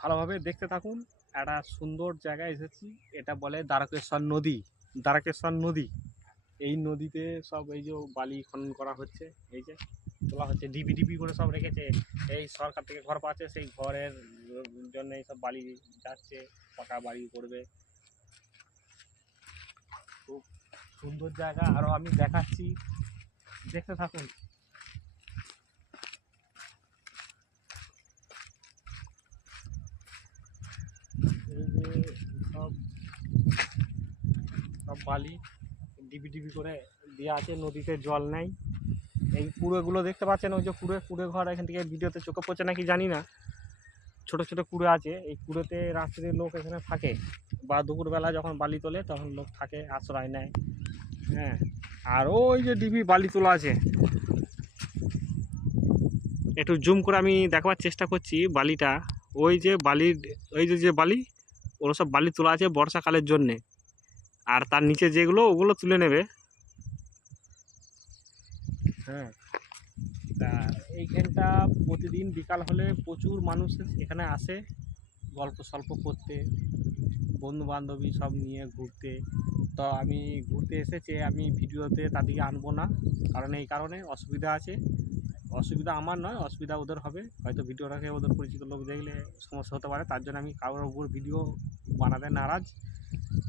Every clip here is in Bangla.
ভালোভাবে দেখতে থাকুন। একটা সুন্দর জায়গায় এসেছি, এটা বলে দ্বারকেশ্বর নদী। দ্বারকেশ্বর নদী, এই নদীতে সব এই যে বালি খনন করা হচ্ছে, এই যে তোলা হচ্ছে, ডিবি ডিবি করে সব রেখেছে। এই সরকার থেকে ঘর পাচ্ছে, সেই ঘরের জন্য এই সব বালি যাচ্ছে, পাকা বাড়ি করবে। খুব সুন্দর জায়গা, আরও আমি দেখাচ্ছি, দেখতে থাকুন। এই যে সব সব বালি ডিবি ডিবি করে দেওয়া আছে, নদীতে জল নেই। এই কুড়েগুলো দেখতে পাচ্ছেন, ওই যে কুড়ে কুড়ে ঘর, এখান থেকে ভিডিওতে চোখে পড়ছে নাকি জানি না, ছোট ছোট কুড়ে আছে। এই কুড়েতে রাত্রে লোক এখানে থাকে, বা দুপুরবেলা যখন বালি তোলে তখন লোক থাকে, আশ্রয় নেয়। হ্যাঁ, আর ওই যে ডিবি বালি তোলা আছে, একটু জুম করে আমি দেখাবার চেষ্টা করছি বালিটা। ওই যে বালির, ওই যে বালি, ওগুলো সব বালি তোলা আছে বর্ষাকালের জন্যে, আর তার নিচে যেগুলো ওগুলো তুলে নেবে। হ্যাঁ, তা এইখানটা প্রতিদিন বিকাল হলে প্রচুর মানুষ এখানে আসে গল্প সল্প করতে, বন্ধু বান্ধবী সব নিয়ে ঘুরতে। তো আমি ঘুরতে এসেছে, আমি ভিডিওতে তাদেরকে আনবো না, কারণ এই কারণে অসুবিধা আছে। অসুবিধা আমার নয়, অসুবিধা ওদের হবে, হয়তো ভিডিওটাকে ওদের পরিচিত লোক দেখলে সমস্যা হতে পারে, তার জন্য আমি কারোর উপর ভিডিও বানাতে নারাজ।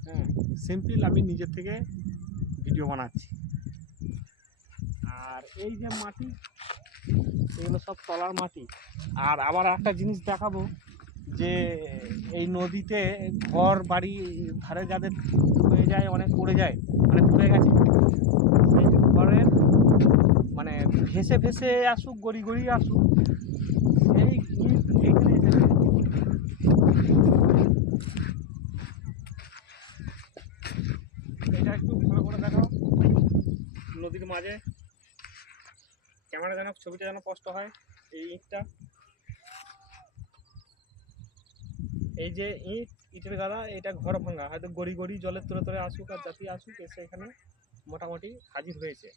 হ্যাঁ, সিম্পল আমি নিজের থেকে ভিডিও বানাচ্ছি। আর এই যে মাটি, এগুলো সব তলার মাটি। আর আবার একটা জিনিস দেখাবো, যে এই নদীতে ঘর বাড়ি ধারে যাদের হয়ে যায়, অনেক পড়ে যায়, মানে পড়ে গেছে, সেই ঘরের মানে ভেসে ভেসে আসুক, গড়ি গড়ি আসুক, সেই ইট এখানে এসেছে। এটা একটু ভালো করে দেখাও, নদীর মাঝে ক্যামেরা যেন, ছবিটা যেন স্পষ্ট হয়। এই ইটটা, এই যে ইট, ইটের গাদা, এটা ঘর ভাঙা, হয়তো গড়ি গড়ি জলের তোরে তোরে আসুক আর জাতি আসুক, এসে এখানে মোটামুটি হাজির হয়েছে।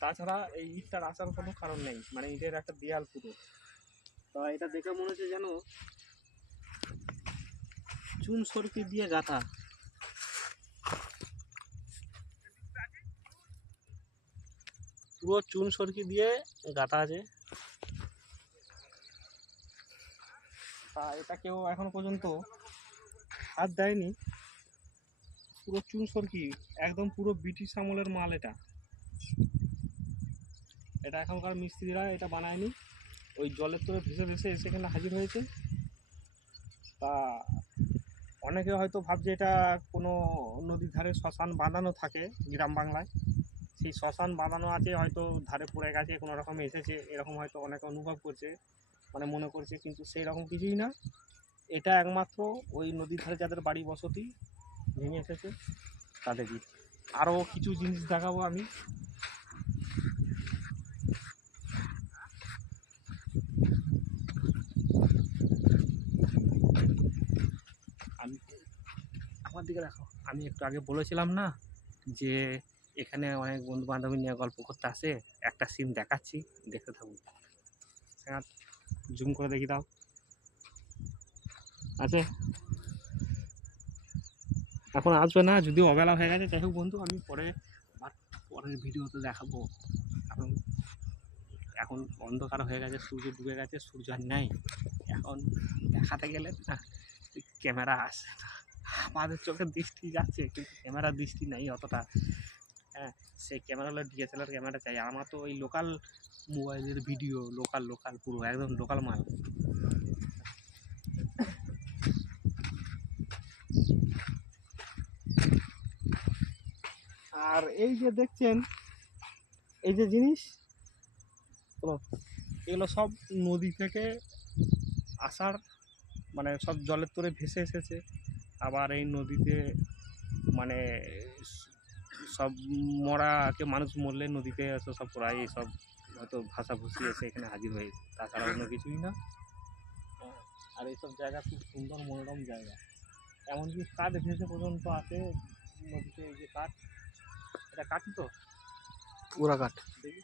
তাছাড়া এই ইটটার আসার কোনো কারণ নেই, মানে ইটের একটা দেয়াল পুরো। তা এটা দেখে মনে হচ্ছে যেন চুন সরকি দিয়ে গাঁথা। পুরো চুন সরকি দিয়ে গাঁথা আছে। তা এটা কেউ এখনো পর্যন্ত হাত দেয়নি। পুরো চুন সরকি, একদম পুরো ব্রিটিশ আমলের মাল এটা। এটা এখনকার মিস্ত্রিরা এটা বানায়নি, ওই জলের তোরে ভেসে ভেসে এসে এখানে হাজির হয়েছে। তা অনেকে হয়তো ভাবছে এটা কোনো নদীর ধারে শ্মশান বাঁধানো থাকে গ্রাম বাংলায়, সেই শ্মশান বাঁধানো আছে, হয়তো ধারে পড়ে গেছে, কোনো রকমে এসেছে, এরকম হয়তো অনেকে অনুভব করছে, মানে মনে করছে, কিন্তু সেই রকম কিছুই না। এটা একমাত্র ওই নদীর ধারে যাদের বাড়ি বসতি ভেঙে এসেছে তাদেরই। আরও কিছু জিনিস দেখাবো আমি। আমি আমার দিকে দেখো, আমি একটু আগে বলেছিলাম না যে এখানে অনেক বন্ধু বান্ধবী নিয়ে গল্প করতে আসে, একটা সিন দেখাচ্ছি, দেখতে থাকুন। জুম করে দেখি দাও, আছে, এখন আসবে না, যদিও অবেলা হয়ে গেছে। যাই হোক বন্ধু, আমি পরের ভিডিওতে দেখাবো, কারণ এখন অন্ধকার হয়ে গেছে, সূর্য ডুবে গেছে, সূর্য আর নেই। এখন দেখাতে গেলে না ক্যামেরা আসে না, আমাদের চোখের দৃষ্টি যাচ্ছে, কিন্তু ক্যামেরার দৃষ্টি নেই অতটা। হ্যাঁ, সেই ক্যামেরা হলো ডিএসএলআর ক্যামেরা চাই, আমার তো ওই লোকাল মোবাইলের ভিডিও, লোকাল লোকাল পুরো একদম লোকাল মাল। আর এই যে দেখছেন, এই যে জিনিস, এগুলো সব নদী থেকে আসার, মানে সব জলের তোরে ভেসে এসেছে। আবার এই নদীতে মানে সব মরাকে, মানুষ মরলে নদীতে এসে সব প্রায় সব হয়তো ভাষাভুষি এসে এখানে হাজির হয়েছে, তাছাড়া অন্য কিছুই না। আর এইসব জায়গা খুব সুন্দর মনোরম জায়গা, এমনকি কাঠ ভেসে পর্যন্ত আছে নদীতে। এই যে কাঠ, এটা কাঠই তো, পুরা কাঠ। দেখি